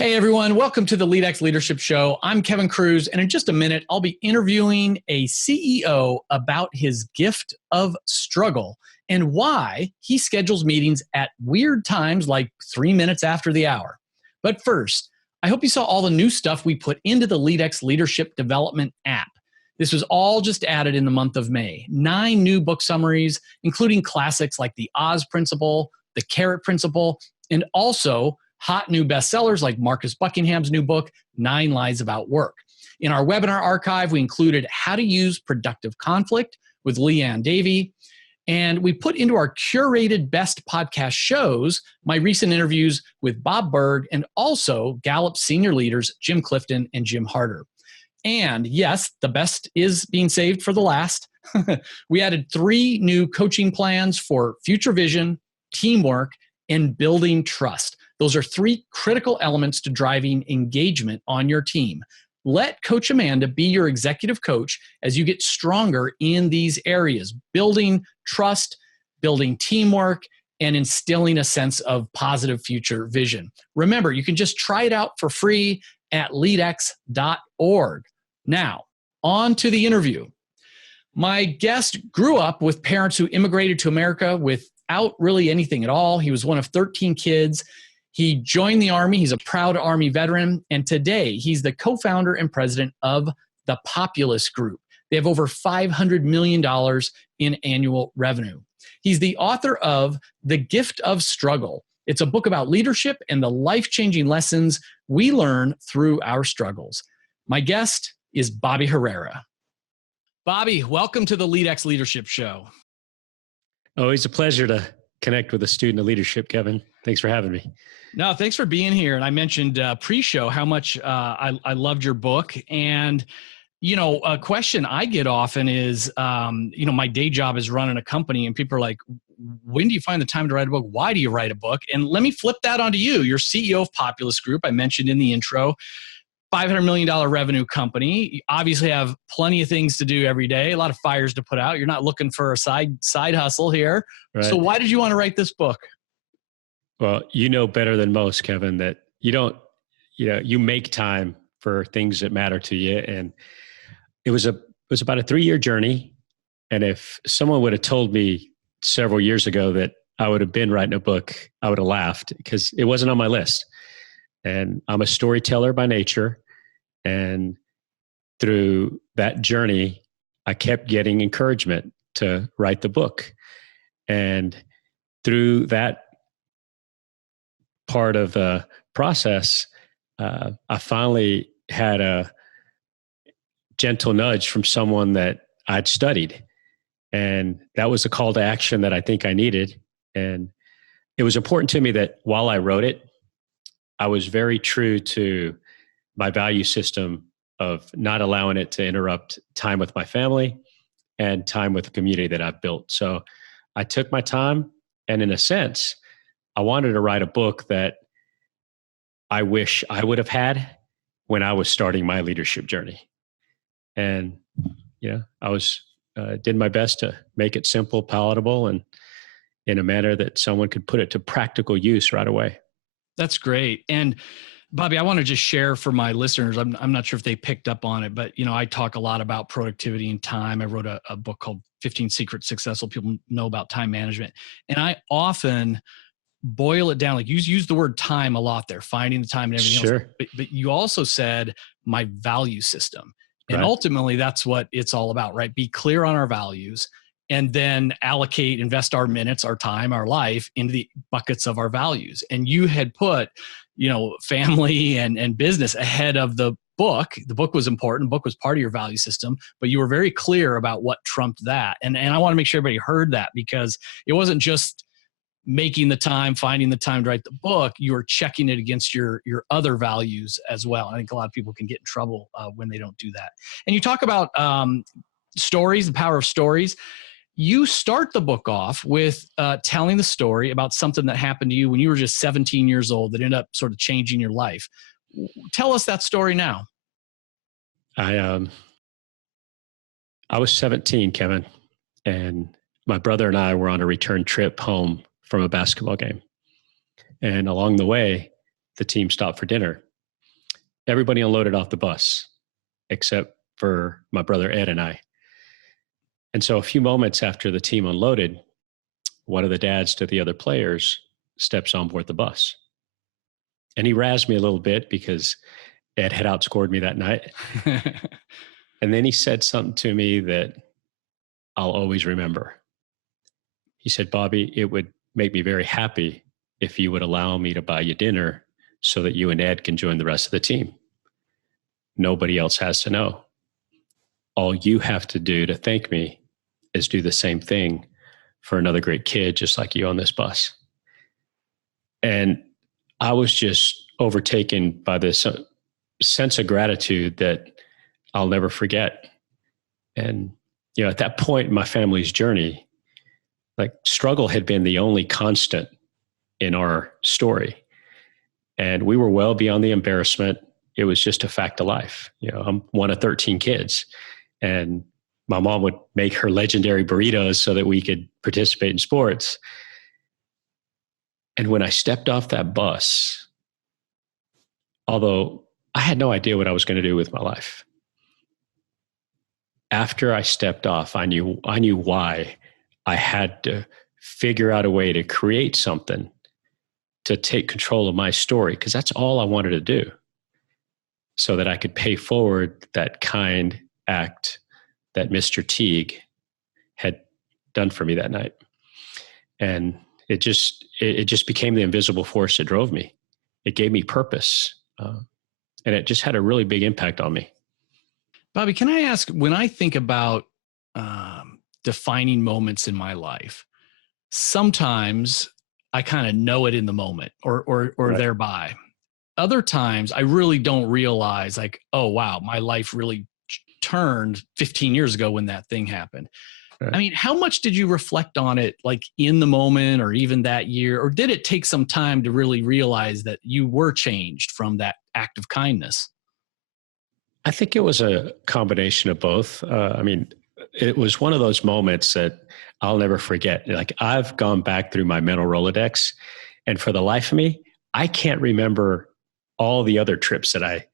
Hey everyone, welcome to the LEADx Leadership Show. I'm Kevin Cruz, and in just a minute, I'll be interviewing a CEO about his gift of struggle and why he schedules meetings at weird times like 3 minutes after the hour. But first, I hope you saw all the new stuff we put into the LEADx Leadership Development app. This was all just added in the month of May. 9 new book summaries, including classics like the Oz Principle, the Carrot Principle, and also hot new bestsellers like Marcus Buckingham's new book, 9 Lies About Work. In our webinar archive, we included How to Use Productive Conflict with Leanne Davey. And we put into our curated best podcast shows my recent interviews with Bob Berg and also Gallup senior leaders Jim Clifton and Jim Harder. And yes, the best is being saved for the last. We added 3 new coaching plans for future vision, teamwork, and building trust. Those are 3 critical elements to driving engagement on your team. Let Coach Amanda be your executive coach as you get stronger in these areas, building trust, building teamwork, and instilling a sense of positive future vision. Remember, you can just try it out for free at leadx.org. Now, on to the interview. My guest grew up with parents who immigrated to America without really anything at all. He was one of 13 kids. He joined the Army. He's a proud Army veteran. And today, he's the co-founder and president of the Populus Group. They have over $500 million in annual revenue. He's the author of The Gift of Struggle. It's a book about leadership and the life-changing lessons we learn through our struggles. My guest is Bobby Herrera. Bobby, welcome to the LEADx Leadership Show. Always a pleasure to connect with a student of leadership, Kevin. Thanks for having me. No, thanks for being here. And I mentioned pre-show how much I loved your book. And, you know, a question I get often is, my day job is running a company and people are like, when do you find the time to write a book? Why do you write a book? And let me flip that onto you. You're CEO of Populus Group. I mentioned in the intro, $500 million revenue company. You obviously have plenty of things to do every day, a lot of fires to put out. You're not looking for a side hustle here. Right. So why did you want to write this book? Well, you know better than most, Kevin, that you make time for things that matter to you. And it was about a 3-year journey. And if someone would have told me several years ago that I would have been writing a book, I would have laughed because it wasn't on my list. And I'm a storyteller by nature. And through that journey, I kept getting encouragement to write the book. And through that part of the process, I finally had a gentle nudge from someone that I'd studied. And that was the call to action that I think I needed. And it was important to me that while I wrote it, I was very true to my value system of not allowing it to interrupt time with my family and time with the community that I've built. So I took my time, and in a sense, I wanted to write a book that I wish I would have had when I was starting my leadership journey. And, I did my best to make it simple, palatable, and in a manner that someone could put it to practical use right away. That's great. And Bobby, I want to just share for my listeners, I'm not sure if they picked up on it, but I talk a lot about productivity and time. I wrote a book called 15 Secrets Successful People Know About Time Management. And I often boil it down, like you use the word time a lot there, finding the time and everything else. But you also said my value system. And right. Ultimately, that's what it's all about, right? Be clear on our values and then invest our minutes, our time, our life into the buckets of our values. And you had put, family and business ahead of the book. The book was important. The book was part of your value system, but you were very clear about what trumped that. And I want to make sure everybody heard that, because it wasn't just making the time, finding the time to write the book, you are checking it against your other values as well. I think a lot of people can get in trouble when they don't do that. And you talk about stories, the power of stories. You start the book off with telling the story about something that happened to you when you were just 17 years old that ended up sort of changing your life. Tell us that story now. I was 17, Kevin, and my brother and I were on a return trip home from a basketball game. And along the way, the team stopped for dinner. everybody unloaded off the bus except for my brother Ed and I. And so a few moments after the team unloaded, one of the dads to the other players steps on board the bus. And he razzed me a little bit because Ed had outscored me that night. And then he said something to me that I'll always remember. He said, Bobby, it would make me very happy if you would allow me to buy you dinner so that you and Ed can join the rest of the team. Nobody else has to know. All you have to do to thank me is do the same thing for another great kid just like you on this bus. And I was just overtaken by this sense of gratitude that I'll never forget. And, at that point in my family's journey, like struggle had been the only constant in our story. And we were well beyond the embarrassment. It was just a fact of life. I'm one of 13 kids, and my mom would make her legendary burritos so that we could participate in sports. And when I stepped off that bus, although I had no idea what I was going to do with my life, after I stepped off, I knew why I had to figure out a way to create something to take control of my story, because that's all I wanted to do, so that I could pay forward that kind act that Mr. Teague had done for me that night. And it just became the invisible force that drove me. It gave me purpose. And it just had a really big impact on me. Bobby, can I ask, when I think about defining moments in my life, sometimes I kind of know it in the moment or right. Thereby. Other times I really don't realize, like, oh, wow, my life really turned 15 years ago when that thing happened. Right. I mean, how much did you reflect on it, like in the moment or even that year? Or did it take some time to really realize that you were changed from that act of kindness? I think it was a combination of both. It was one of those moments that I'll never forget. Like, I've gone back through my mental Rolodex, and for the life of me, I can't remember all the other trips that I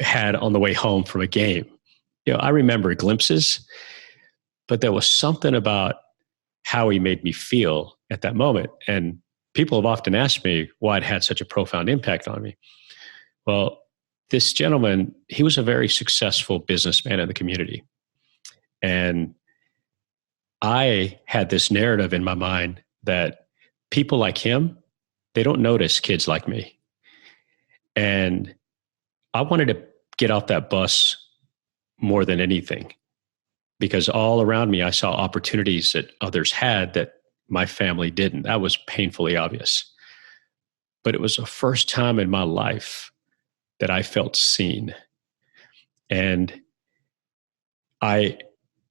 had on the way home from a game. I remember glimpses, but there was something about how he made me feel at that moment. And people have often asked me why it had such a profound impact on me. Well, this gentleman, he was a very successful businessman in the community. And I had this narrative in my mind that people like him, they don't notice kids like me. And I wanted to get off that bus more than anything, because all around me, I saw opportunities that others had that my family didn't. That was painfully obvious. But it was the first time in my life that I felt seen. And I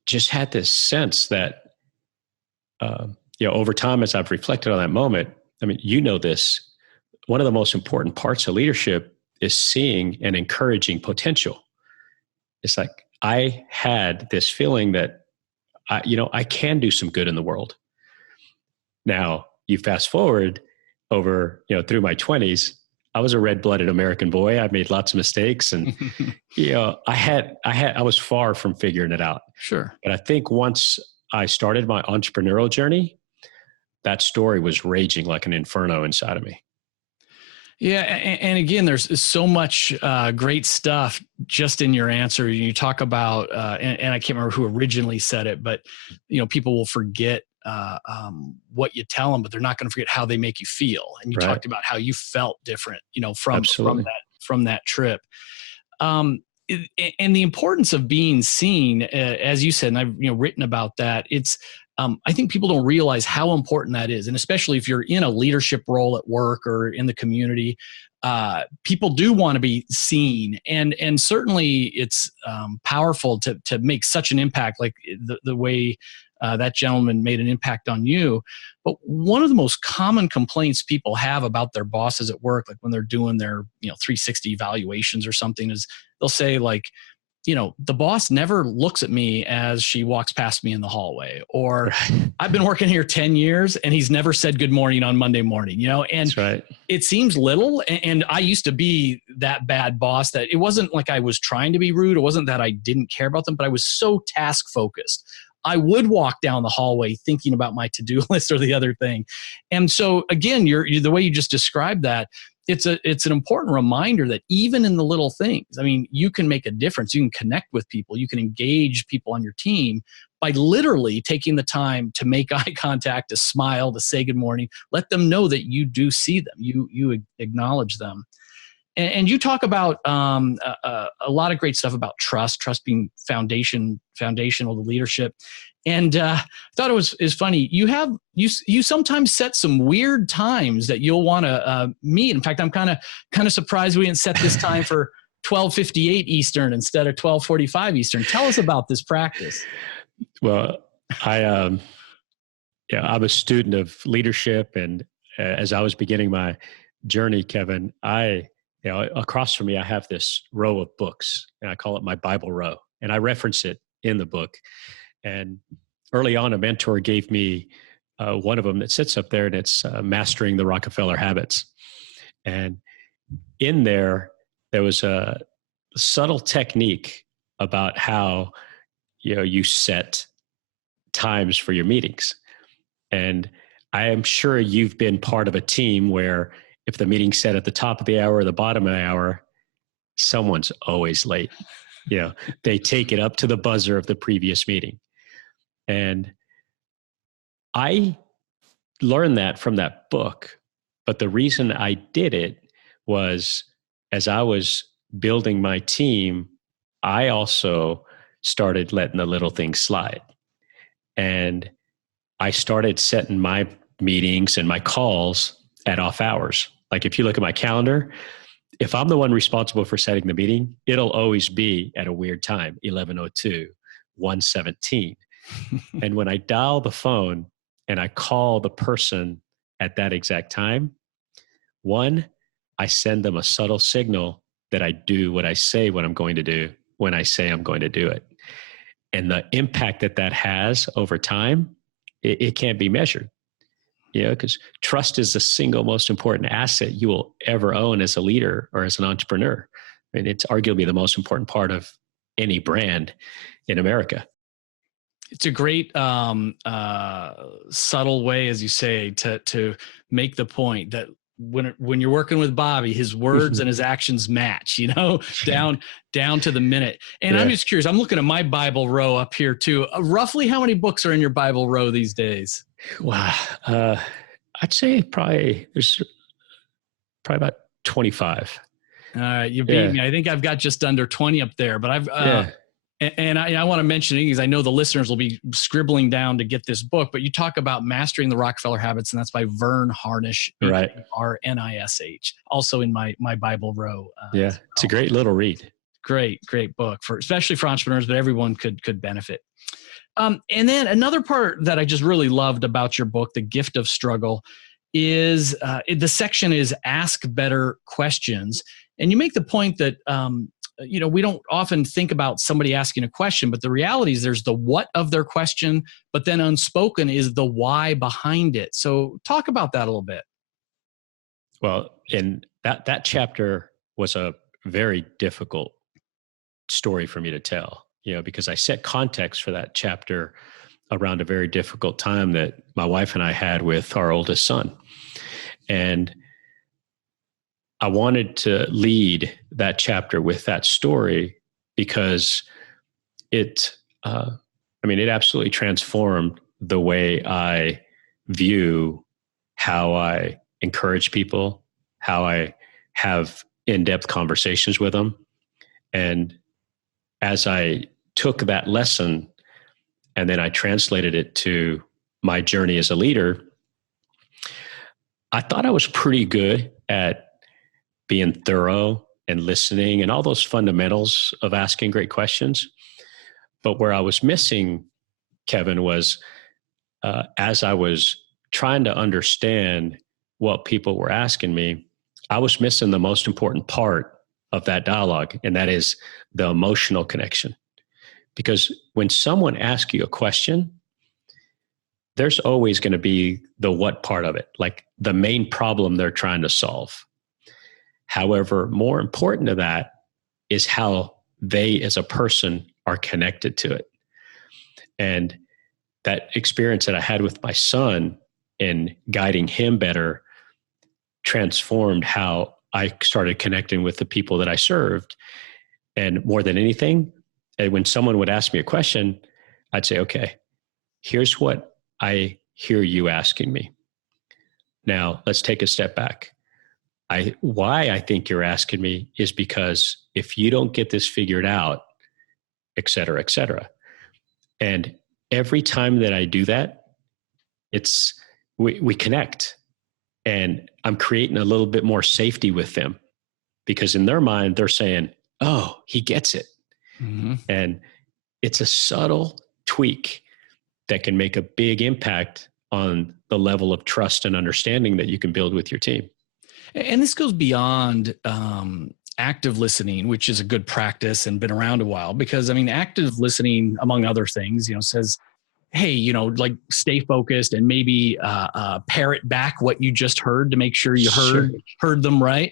just had this sense that, over time, as I've reflected on that moment, this, one of the most important parts of leadership is seeing and encouraging potential. It's like, I had this feeling that, I can do some good in the world. Now, you fast forward over, through my 20s, I was a red-blooded American boy. I made lots of mistakes, and I was far from figuring it out. Sure. But I think once I started my entrepreneurial journey, that story was raging like an inferno inside of me. Yeah. And again, there's so much great stuff just in your answer. You talk about, and I can't remember who originally said it, but people will forget what you tell them, but they're not going to forget how they make you feel. And you right. talked about how you felt different, from that trip. And the importance of being seen, as you said, and I've written about that. It's I think people don't realize how important that is, and especially if you're in a leadership role at work or in the community, people do want to be seen, and certainly it's powerful to make such an impact, like the way that gentleman made an impact on you. But one of the most common complaints people have about their bosses at work, like when they're doing their 360 evaluations or something, is they'll say, like, the boss never looks at me as she walks past me in the hallway, or Right. I've been working here 10 years and he's never said good morning on Monday morning, and That's right. it seems little. And I used to be that bad boss that it wasn't like I was trying to be rude. It wasn't that I didn't care about them, but I was so task focused. I would walk down the hallway thinking about my to-do list or the other thing. And so again, you're the way you just described that, it's an important reminder that even in the little things, I mean, you can make a difference. You can connect with people. You can engage people on your team by literally taking the time to make eye contact, to smile, to say good morning. Let them know that you do see them. You acknowledge them. And you talk about a lot of great stuff about trust being foundational to leadership. And I thought is funny. You sometimes set some weird times that you'll want to meet. In fact, I'm kind of surprised we didn't set this time for 12:58 Eastern instead of 12:45 Eastern. Tell us about this practice. Well, I'm a student of leadership, and as I was beginning my journey, Kevin, across from me, I have this row of books, and I call it my Bible row, and I reference it in the book. And early on, a mentor gave me one of them that sits up there, and it's Mastering the Rockefeller Habits. And in there was a subtle technique about how you set times for your meetings. And I am sure you've been part of a team where if the meeting's set at the top of the hour or the bottom of the hour, someone's always late. They take it up to the buzzer of the previous meeting. And I learned that from that book. But the reason I did it was as I was building my team, I also started letting the little things slide. And I started setting my meetings and my calls at off hours. Like if you look at my calendar, if I'm the one responsible for setting the meeting, it'll always be at a weird time, 11:02, 1:17. And when I dial the phone and I call the person at that exact time, one, I send them a subtle signal that I do what I say what I'm going to do when I say I'm going to do it. And the impact that has over time, it can't be measured. Because trust is the single most important asset you will ever own as a leader or as an entrepreneur. I mean, it's arguably the most important part of any brand in America. It's a great subtle way, as you say, to make the point that when you're working with Bobby, his words and his actions match, down to the minute. And I'm just curious, I'm looking at my Bible row up here too. Roughly how many books are in your Bible row these days? Wow. I'd say there's probably about 25. All right. You beat me. I think I've got just under 20 up there, but and I want to mention it because I know the listeners will be scribbling down to get this book, but you talk about Mastering the Rockefeller Habits, and that's by Vern Harnish, right? Harnish, also in my Bible row. It's a great little read. Great book especially for entrepreneurs, but everyone could benefit. And then another part that I just really loved about your book, The Gift of Struggle, is the section is Ask Better Questions. And you make the point that, we don't often think about somebody asking a question, but the reality is there's the what of their question, but then unspoken is the why behind it. So talk about that a little bit. Well, and that chapter was a very difficult story for me to tell, because I set context for that chapter around a very difficult time that my wife and I had with our oldest son. And I wanted to lead that chapter with that story because it absolutely transformed the way I view how I encourage people, how I have in-depth conversations with them. And as I took that lesson and then I translated it to my journey as a leader, I thought I was pretty good at being thorough and listening and all those fundamentals of asking great questions. But where I was missing, Kevin, was as I was trying to understand what people were asking me, I was missing the most important part of that dialogue, and that is the emotional connection. Because when someone asks you a question, there's always going to be the what part of it, like the main problem they're trying to solve. However, more important to that is how they as a person are connected to it. And that experience that I had with my son in guiding him better transformed how I started connecting with the people that I served. And more than anything, when someone would ask me a question, I'd say, okay, here's what I hear you asking me. Now, let's take a step back. Why I think you're asking me is because if you don't get this figured out, et cetera, et cetera. And every time that I do that, we connect, and I'm creating a little bit more safety with them, because in their mind, they're saying, oh, he gets it. Mm-hmm. And it's a subtle tweak that can make a big impact on the level of trust and understanding that you can build with your team. And this goes beyond active listening, which is a good practice and been around a while, because I mean, active listening, among other things, says, hey, like stay focused and maybe parrot back what you just heard to make sure you heard them right.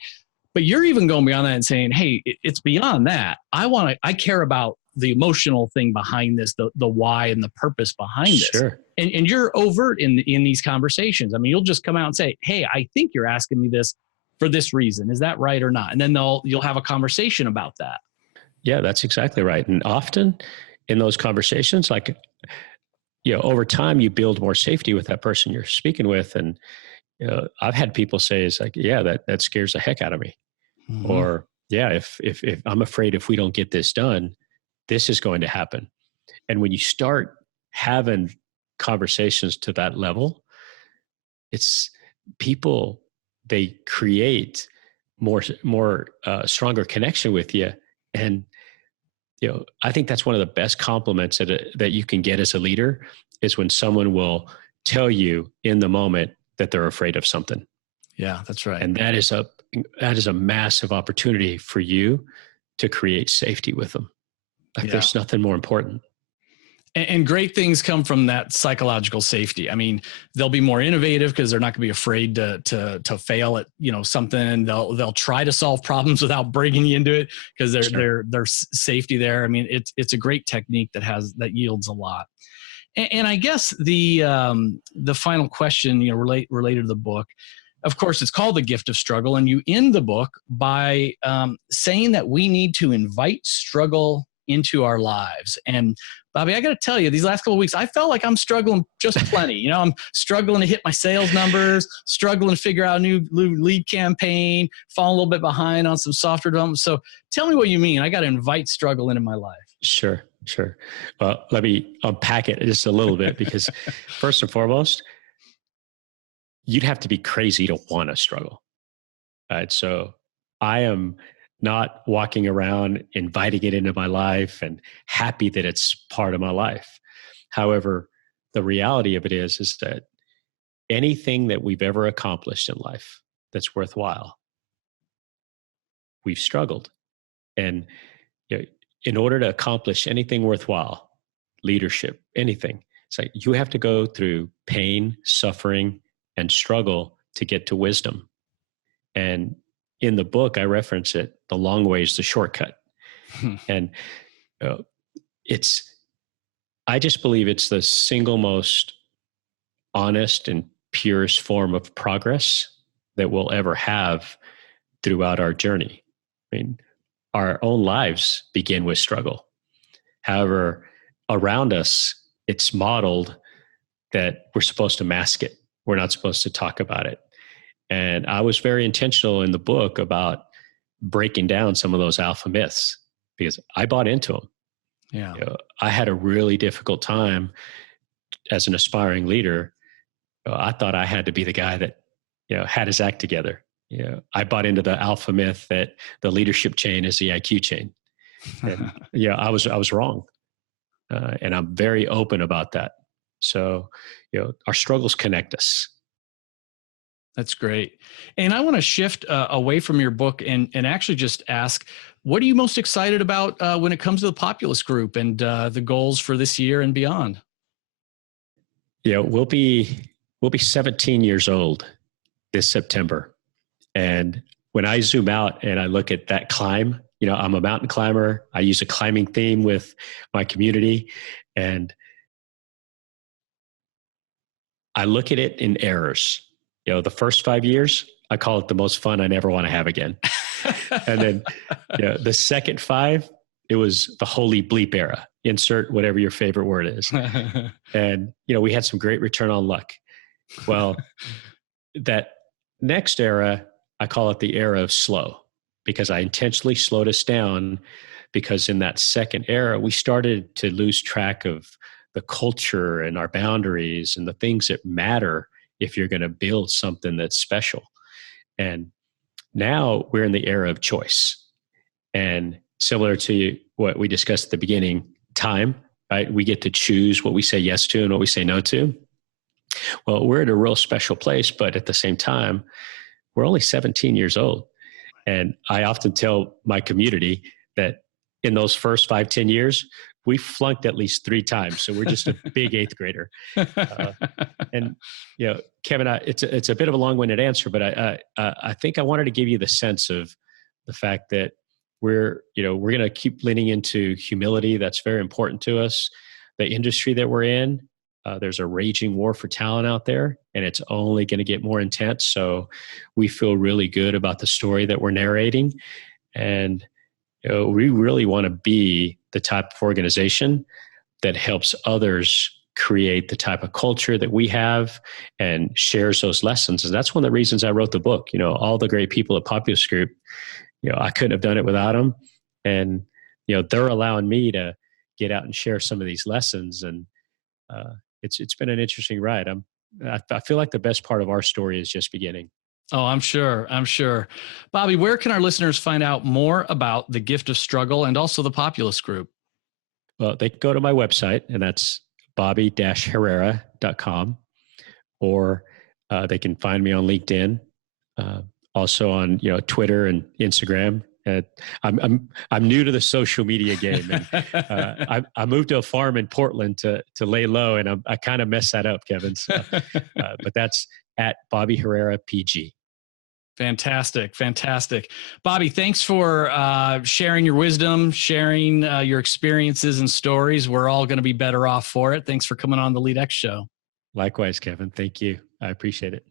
But you're even going beyond that and saying, hey, it's beyond that. I care about the emotional thing behind this, the why and the purpose behind this. Sure. And you're overt in these conversations. I mean, you'll just come out and say, hey, I think you're asking me this for this reason. Is that right or not? And then you'll have a conversation about that. Yeah, that's exactly right. And often in those conversations, like, over time you build more safety with that person you're speaking with. And, I've had people say, it's like, yeah, that scares the heck out of me. Mm-hmm. Or yeah, if I'm afraid if we don't get this done, this is going to happen. And when you start having conversations to that level, it's people, they create more stronger connection with you. And, I think that's one of the best compliments that you can get as a leader, is when someone will tell you in the moment that they're afraid of something. Yeah, that's right. And that is a massive opportunity for you to create safety with them. There's nothing more important. And great things come from that psychological safety. I mean, they'll be more innovative because they're not going to be afraid to fail at something. They'll try to solve problems without bringing you into it because there's safety there. I mean, it's a great technique that yields a lot. And I guess the final question, related to the book. Of course, it's called The Gift of Struggle, and you end the book by saying that we need to invite struggle into our lives. And Bobby, I got to tell you, these last couple of weeks, I felt like I'm struggling just plenty. I'm struggling to hit my sales numbers, struggling to figure out a new lead campaign, falling a little bit behind on some software development. So tell me what you mean. I got to invite struggle into my life. Sure. Well, let me unpack it just a little bit, because first and foremost, you'd have to be crazy to want to struggle. Right? So I am not walking around inviting it into my life and happy that it's part of my life. However, the reality of it is that anything that we've ever accomplished in life that's worthwhile, we've struggled. And in order to accomplish anything worthwhile, leadership, anything, it's like you have to go through pain, suffering, and struggle to get to wisdom. And in the book, I reference it, the long way is the shortcut. And I just believe it's the single most honest and purest form of progress that we'll ever have throughout our journey. I mean, our own lives begin with struggle. However, around us, it's modeled that we're supposed to mask it. We're not supposed to talk about it. And I was very intentional in the book about breaking down some of those alpha myths, because I bought into them. Yeah. I had a really difficult time as an aspiring leader. I thought I had to be the guy that, had his act together. I bought into the alpha myth that the leadership chain is the IQ chain. And, I was wrong. And I'm very open about that. So, our struggles connect us. That's great. And I want to shift away from your book and actually just ask, what are you most excited about when it comes to the Populus Group and the goals for this year and beyond? Yeah, we'll be 17 years old this September. And when I zoom out and I look at that climb, I'm a mountain climber. I use a climbing theme with my community, and I look at it in errors. The first 5 years, I call it the most fun I never want to have again. And then, the second five, it was the holy bleep era. Insert whatever your favorite word is. And, we had some great return on luck. Well, that next era, I call it the era of slow, because I intentionally slowed us down, because in that second era, we started to lose track of the culture and our boundaries and the things that matter if you're going to build something that's special. And now we're in the era of choice. And similar to what we discussed at the beginning, time, right? We get to choose what we say yes to and what we say no to. Well, we're in a real special place, but at the same time, we're only 17 years old. And I often tell my community that in those first 5-10 years, we flunked at least 3 times. So we're just a big eighth grader. And, Kevin, it's a bit of a long-winded answer, but I think I wanted to give you the sense of the fact that we're going to keep leaning into humility. That's very important to us. The industry that we're in, there's a raging war for talent out there, and it's only going to get more intense. So we feel really good about the story that we're narrating. And we really want to be the type of organization that helps others create the type of culture that we have and shares those lessons. And that's one of the reasons I wrote the book. All the great people at Populus Group, I couldn't have done it without them. And, they're allowing me to get out and share some of these lessons. And it's been an interesting ride. I feel like the best part of our story is just beginning. Oh, I'm sure. I'm sure. Bobby, where can our listeners find out more about the Gift of Struggle and also the Populus Group? Well, they can go to my website, and that's bobby-herrera.com, or they can find me on LinkedIn, also on Twitter and Instagram. I'm new to the social media game, and I moved to a farm in Portland to lay low, and I kind of messed that up, Kevin. So, but that's at Bobby Herrera PG. Fantastic. Fantastic. Bobby, thanks for sharing your wisdom, sharing your experiences and stories. We're all going to be better off for it. Thanks for coming on the LEADx show. Likewise, Kevin. Thank you. I appreciate it.